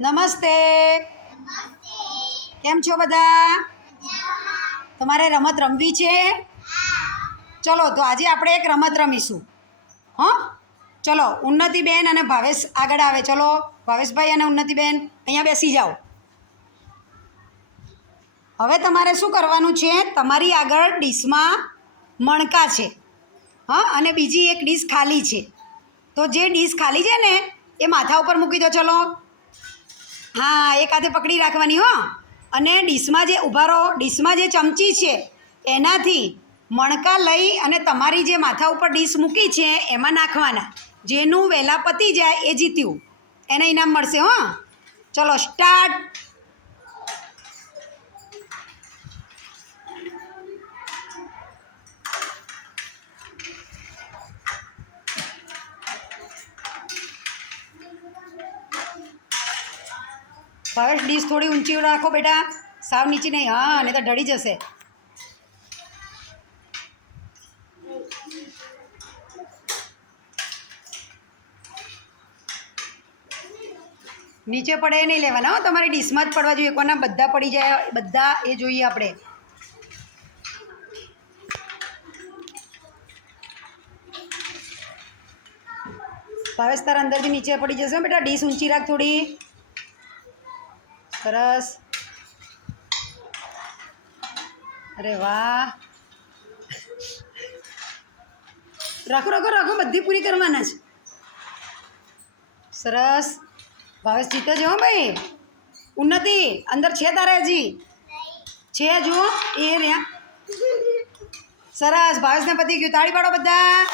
નમસ્તે. કેમ છો બધા? તમારે રમત રમવી છે? ચલો તો આજે આપણે એક રમત રમીશું. હં? ચલો ઉન્નતિબેન અને ભાવેશ આગળ આવે. ચલો ભાવેશભાઈ અને ઉન્નતિબેન અહીંયા બેસી જાઓ. હવે તમારે શું કરવાનું છે? તમારી આગળ ડીશમાં મણકા છે. હં? અને બીજી એક ડીશ ખાલી છે. તો જે ડીશ ખાલી છે ને એ માથા ઉપર મૂકી દો. ચલો. હા, એક હાથે પકડી રાખવાની હો. અને ડીશમાં જે ઊભા રહો, ડીશમાં જે ચમચી છે, એનાથી મણકા લઈ અને તમારી જે માથા ઉપર ડીશ મૂકી છે, એમાં નાખવાના. જેનું વહેલા પતી જાય એ જીત્યું. એને ઇનામ મળશે હો. ચલો, સ્ટાર્ટ. ભાવેશ ડીશ થોડી ઊંચી રાખો બેટા. સાવ નીચી નહીં. હા, નહીં તો ઢળી જશે. નીચે પડે નહીં લેવાના હો. તમારી ડીશમાં જ પડવા જોઈએ. કોના બધા પડી જાય, બધા એ જોઈએ આપણે. ભાવેશ, તારા અંદરથી નીચે પડી જશે બેટા. ડીશ ઊંચી રાખ થોડી. સરસ. અરે વાહ. રાખો રાખો રાખો, બધી પૂરી કરવાના છે. સરસ. ભાવેશ જીતે છે હો ભાઈ. ઉન્નતિ. અંદર છે તારે હજી. છે જુઓ એ રહ્યા સરસ. ભાવેશને પતી ગયું. તાળી પાડો બધા.